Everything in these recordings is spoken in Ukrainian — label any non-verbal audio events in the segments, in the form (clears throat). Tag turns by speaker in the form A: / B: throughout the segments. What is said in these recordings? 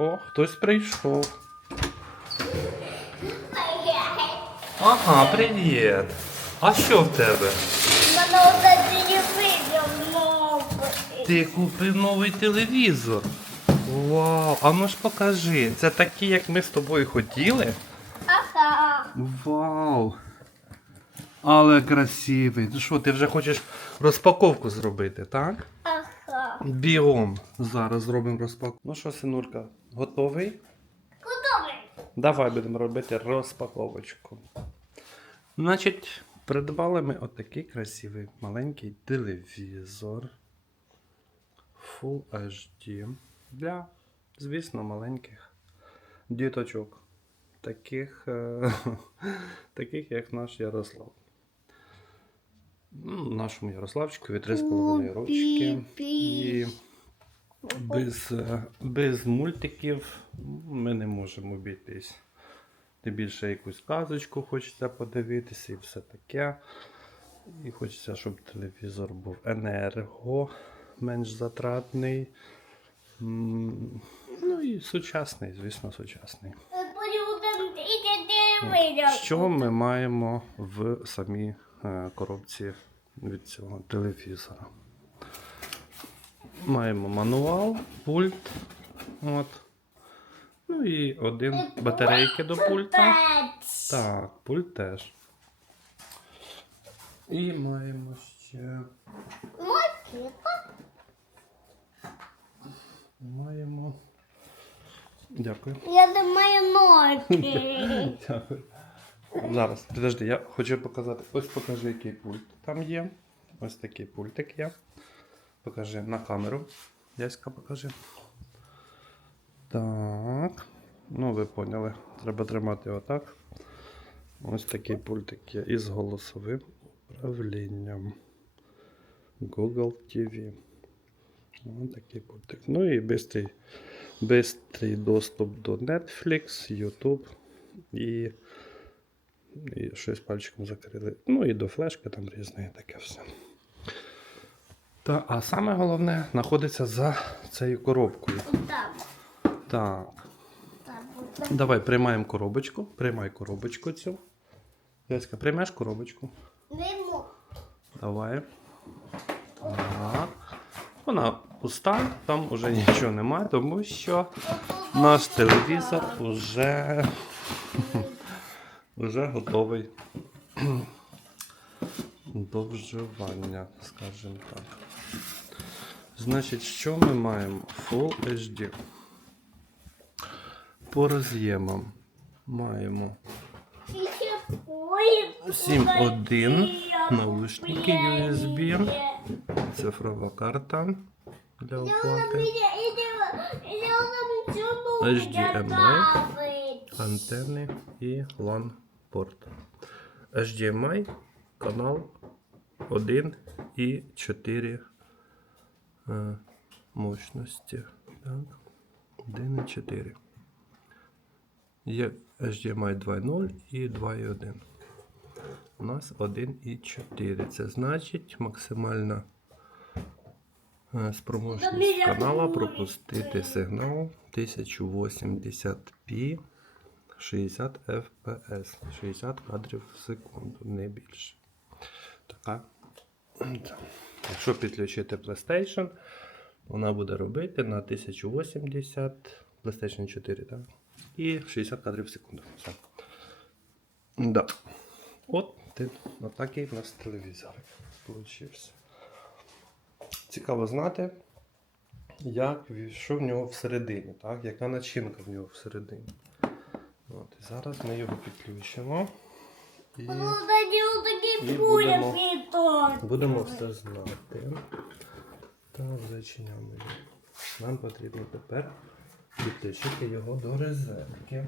A: О, хтось прийшов. Ага, привіт. А що в тебе?
B: Мене вже телевізор новий.
A: Ти купив новий телевізор. Вау, а ну ж покажи. Це такий, як ми з тобою хотіли.
B: Ага.
A: Вау. Але красивий. Ну що, ти вже хочеш розпаковку зробити, так?
B: Ага.
A: Бігом. Зараз зробимо розпаковку. Ну що, синурка, готовий?
B: Готовий.
A: Давай будемо робити розпаковочку. Значить, придбали ми отакий красивий маленький телевізор Full HD для, звісно, маленьких діточок. Таких, е, (laughs) таких як наш Ярослав. Нашому Ярославчикові 3,5 рочки. І без, е, без мультиків ми не можемо обійтись. Тим більше якусь казочку хочеться подивитися і все таке. І хочеться, щоб телевізор був енерго, менш затратний. Ну і сучасний, звісно, сучасний. Що ми маємо в самій е, коробці від цього телевізора? Маємо мануал, пульт. От. Ну і один батарейки до пульта. Так, пульт теж. І маємо ще. Маємо. Дякую.
B: Я не маю ножки. (laughs)
A: Дякую. Зараз, підожди, я хочу показати. Ось покажи, який пульт там є. Ось такий пультик є. Покажи на камеру. Яська покажи. Так. Ну, ви поняли. Треба тримати отак. Ось такий пультик є із голосовим управлінням. Google TV. Ось такий пультик. Ну і бистрий, бистрий доступ до Netflix, YouTube і, і щось пальчиком закрили. Ну і до флешки там різне таке все. Та, а саме головне знаходиться за цією коробкою.
B: Там.
A: Так.
B: Там буде.
A: Давай приймаємо коробочку. Приймай коробочку цю. Яська, приймеш коробочку.
B: Виму.
A: Давай. Так. Вона пуста, там уже нічого немає, тому що наш телевізор вже, вже (laughs) готовий до вживання, скажімо так. Значить, що ми маємо? Full HD. По роз'ємам маємо
B: І ще поїзд
A: 7.1
B: буде.
A: наушники USB, цифрова карта для оплати, HDMI. антенни і LAN порт. HDMI канал 1 і 4 е, мощності. Так. 1 і 4. Є HDMI 2.0 і 2.1. У нас 1,4. Це значить максимальна е, спроможність канала пропустити сигнал 1080p 60 fps. 60 кадрів в секунду, не більше. Така. Якщо підключити PlayStation, вона буде робити на 1080 PlayStation 4, так? І 60 кадрів в секунду. Все. Да. От ти, отакий у нас телевізор получився. Цікаво знати, як що в нього всередині, так? яка начинка в нього всередині. От, і зараз ми його підключимо і І будемо- будемо все знати. Так, зачиняємо його. Нам потрібно тепер підключити його до розетки.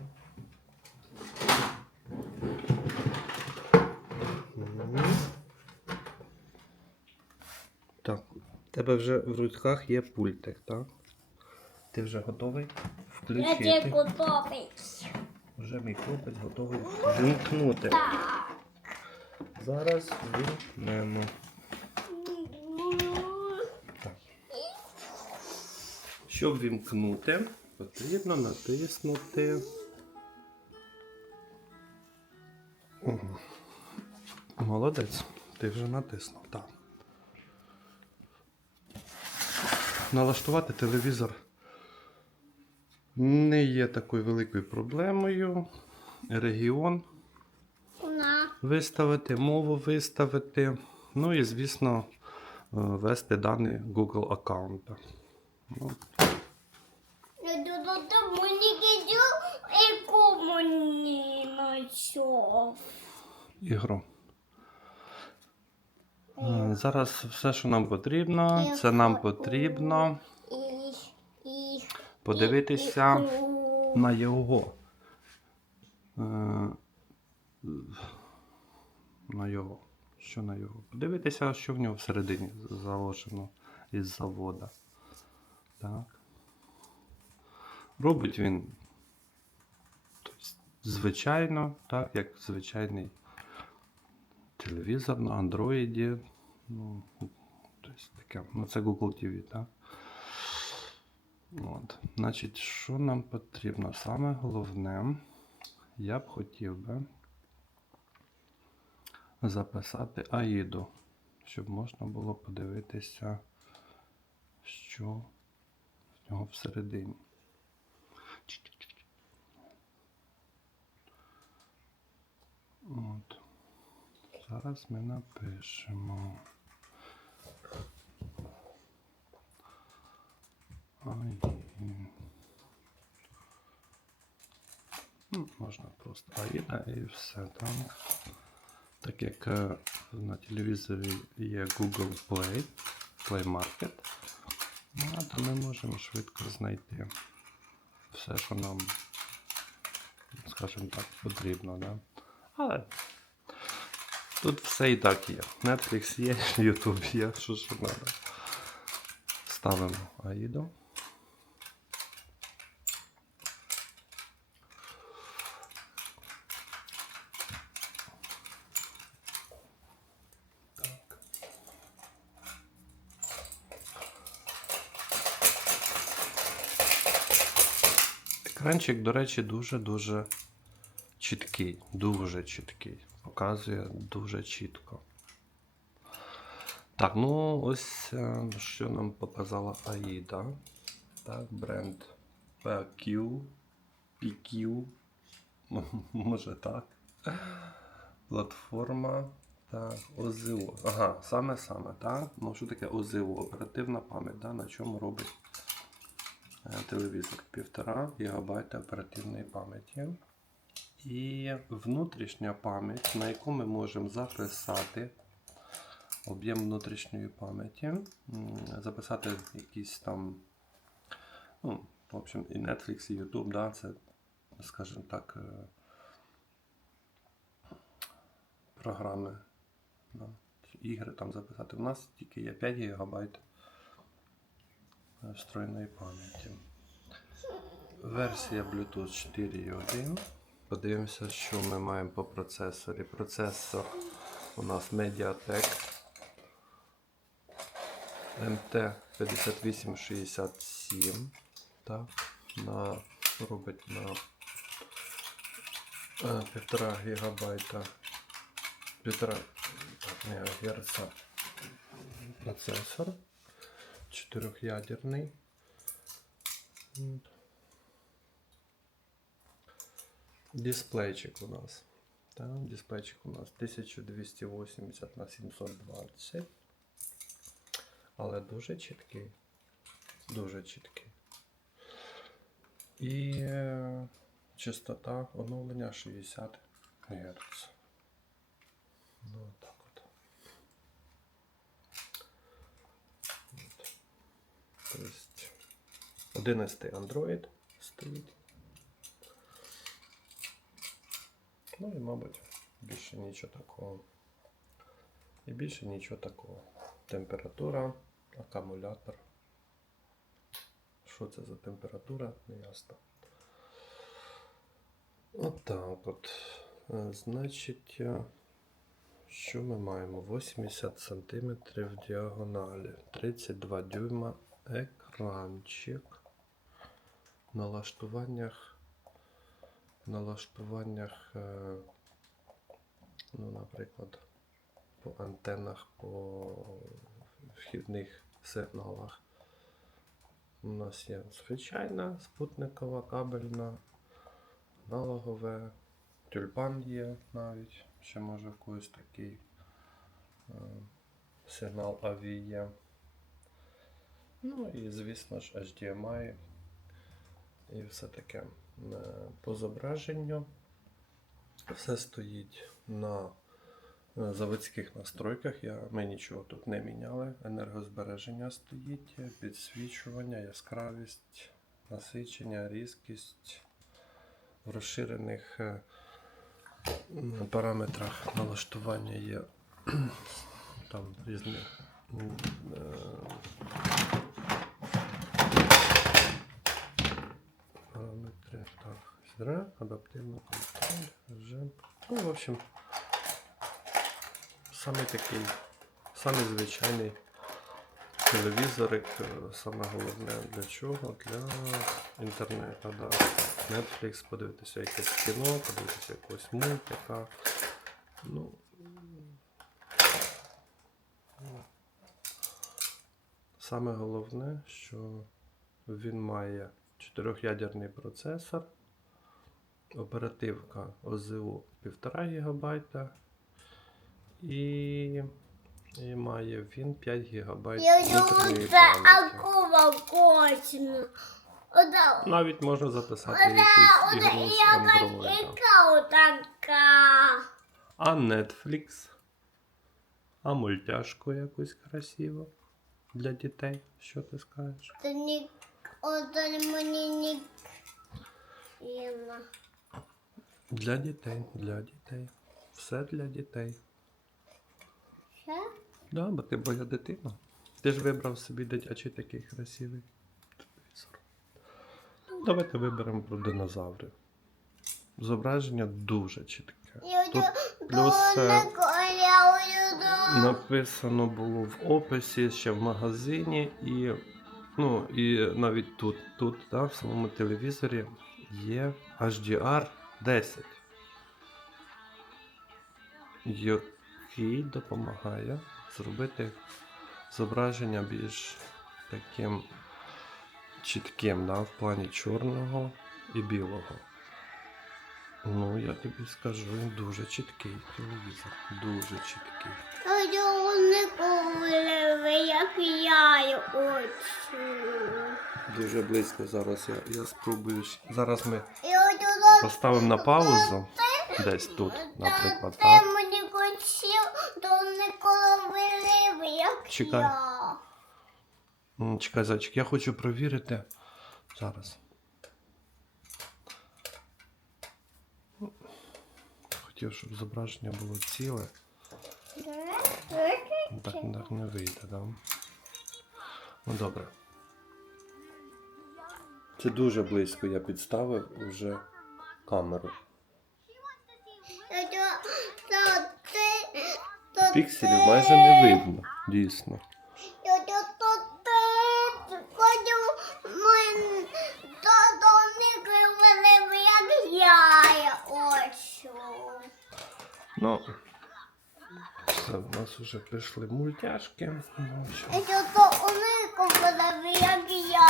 A: Так, у тебе вже в руках є пультик, так? Ти вже готовий
B: Я тебе
A: включити.
B: готовий.
A: Вже мій хлопець готовий вимкнути. Зараз вимкнемо. Щоб вимкнути, потрібно натиснути. Молодець, ти вже натиснув, так. Налаштувати телевізор не є такою великою проблемою. Регіон. Виставити, мову виставити. Ну і, звісно, е, ввести дані Google аккаунта. Ну,
B: на що.
A: ігру. Е, Зараз все, що нам потрібно, це нам потрібно подивитися на його. На його. Що на його? Подивитися, що в нього всередині заложено із завода. Так. Робить він тобто, звичайно, так, як звичайний телевізор на андроїді. Ну, тобто таке. Ну, це Google TV, так? От. Значить, що нам потрібно? Саме головне, я б хотів би записати AIDу, щоб можна було подивитися, що в нього всередині. От. Зараз ми напишемо. Ну, можна просто Аїда і все там. Як е, на телевізорі є Google Play, Play Market, ну, то ми можемо швидко знайти все, що нам, скажімо так, потрібно. Да? Але тут все і так є. Netflix є, (laughs) YouTube є, що ж треба. Ставимо Аїду. Екранчик, до речі, дуже-дуже чіткий. Дуже чіткий. Показує дуже чітко. Так, ну ось е, що нам показала Аїда. Так, бренд PQ. PQ. (laughs) Може так. Платформа. Так, ОЗО. Ага, саме-саме, так. Ну, що таке ОЗО? Оперативна пам'ять, да? на чому робить телевізор. 1,5 ГБ оперативної пам'яті. І внутрішня пам'ять, на яку ми можемо записати об'єм внутрішньої пам'яті, записати якісь там, ну, в общем, і Netflix, і YouTube, да, це, скажімо так, е, програми, да, ігри там записати. У нас тільки є 5 ГБ встроєної пам'яті. Версія Bluetooth 4.1. Подивимося, що ми маємо по процесорі. Процесор у нас Mediatek MT5867. Так, на, робить на е, 1,5 гігабайта 1,5 ГГц процесор. Чотирьохядерний. От. Дисплейчик у нас. Так, дисплейчик у нас 1280 на 720. Але дуже чіткий. Дуже чіткий. І е, частота оновлення 60 Гц. Ну, так от. От. Тобто 11 Android стоїть. Ну і, мабуть, більше нічого такого. І більше нічого такого. Температура, акумулятор. Що це за температура? Не ясно. Отак от. Е, Значить, що ми маємо? 80 см діагоналі, 32 дюйма екранчик. налаштуваннях, налаштуваннях, е, ну, наприклад, по антеннах, по вхідних сигналах. У нас є звичайна спутникова кабельна, аналогове, тюльпан є навіть, ще може в когось такий е, сигнал AV є. Ну і звісно ж HDMI і все таке. Е, По зображенню все стоїть на е, заводських настройках. Я, ми нічого тут не міняли. Енергозбереження стоїть, підсвічування, яскравість, насичення, різкість в розширених е, параметрах налаштування є (clears throat) там різні. Так, зра, адаптивно контроль, режим. Ну, в общем, самий такий, самий звичайний телевізорик. е, Саме головне для чого? Для інтернету. Да. Netflix, подивитися якесь кіно, подивитися якогось мультика. Ну, Саме головне, що він має чотирьохядерний процесор, оперативка ОЗУ 1,5 ГБ і, і має він 5 ГБ
B: Я люблю
A: пам'яті.
B: акула кочну. Ода,
A: Навіть можна записати якусь ігру з Android. А Netflix? А мультяшку якусь красиву для дітей. Що ти скажеш?
B: Це мені Єма.
A: Для дітей, для дітей. Все для дітей.
B: Що?
A: Да, бо ти моя дитина. Ти ж вибрав собі дитячий такий красивий телевізор. Ну, давайте виберемо про динозаври. Зображення дуже чітке. Тут плюс е, написано було в описі ще в магазині, і, ну, і навіть тут, тут да, в самому телевізорі є HDR 10, який допомагає зробити зображення більш таким чітким да, в плані чорного і білого. Ну, я тобі скажу, він дуже чіткий телевізор. Дуже чіткий.
B: Як я хочу.
A: Дуже близько зараз я, я спробую. Зараз ми поставимо на паузу. Десь тут, наприклад, так.
B: мені хотів, то як
A: Чекай.
B: я.
A: Чекай, зайчик, я хочу провірити. Зараз. Хотів, щоб зображення було ціле. Так, так не вийде, да? Ну добре. Це дуже близько я підставив уже камеру.
B: То
A: Пікселів майже не видно, дійсно.
B: Я.
A: Ну, все, в нас вже прийшли мультяшки. Ну, що.
B: Я люблю, то у них вилив, як я.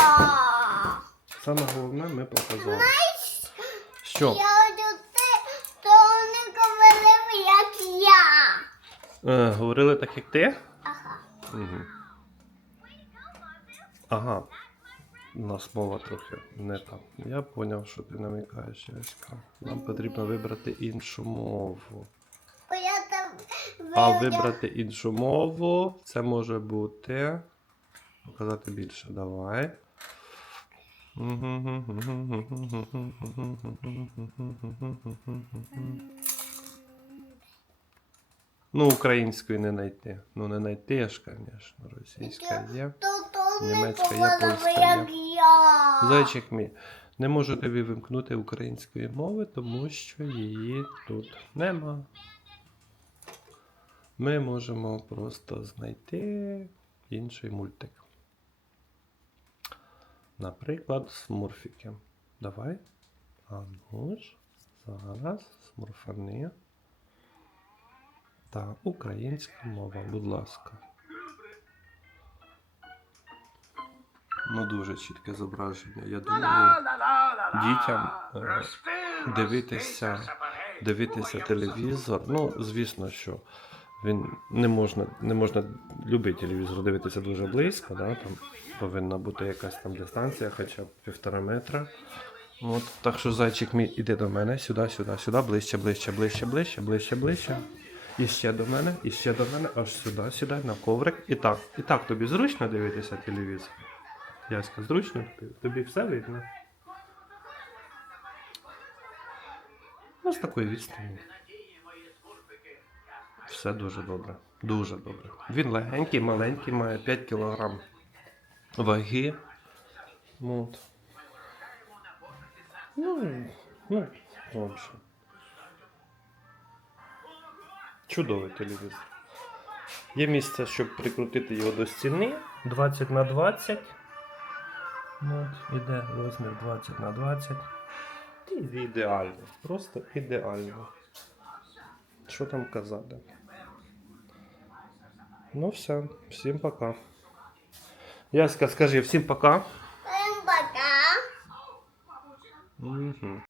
A: Саме головне ми показали. Що?
B: Я то них вилив, як я.
A: Е, говорили так, як ти?
B: Ага.
A: Угу. Ага. У нас мова трохи не та. Я зрозумів, що ти намікаєш, Яська. Нам потрібно вибрати іншу мову.
B: Бо я там
A: А вибрати іншу мову це може бути. Показати більше, давай. Ну, української не знайти. Ну, не знайти ж, звісно, російська є. Німецька,
B: ніколи
A: японська є. Зайчик мій, не можу тобі вимкнути української мови, тому що її тут нема. Ми можемо просто знайти інший мультик. Наприклад, смурфіки. Давай. А ну ж. Зараз. Смурфани. Так, українська мова, будь ласка. Ну, дуже чітке зображення. Я думаю, дітям е, дивитися, дивитися телевізор. Ну, звісно, що він не можна, не можна любий телевізор дивитися дуже близько, да? там повинна бути якась там дистанція, хоча б півтора метра. От, так що зайчик мій іди до мене, сюди, сюди, сюди, ближче, ближче, ближче, ближче, ближче, ближче. І ще до мене, і ще до мене, аж сюди, сюди, на коврик. І так. І так тобі зручно дивитися телевізор? Яська, зручно? Тобі- все видно? Ну, з такої відстані. Все дуже добре. Дуже добре. Він легенький, маленький, має 5 кг ваги. От. Ну, ну, в. Чудовий телевізор. Є місце, щоб прикрутити його до стіни 20 на 20. От, іде розмір 20 на 20. І ідеально. Просто ідеально. Що там казати? Ну все, всім пока. Яська, скажи всім пока.
B: Всім пока.
A: Угу.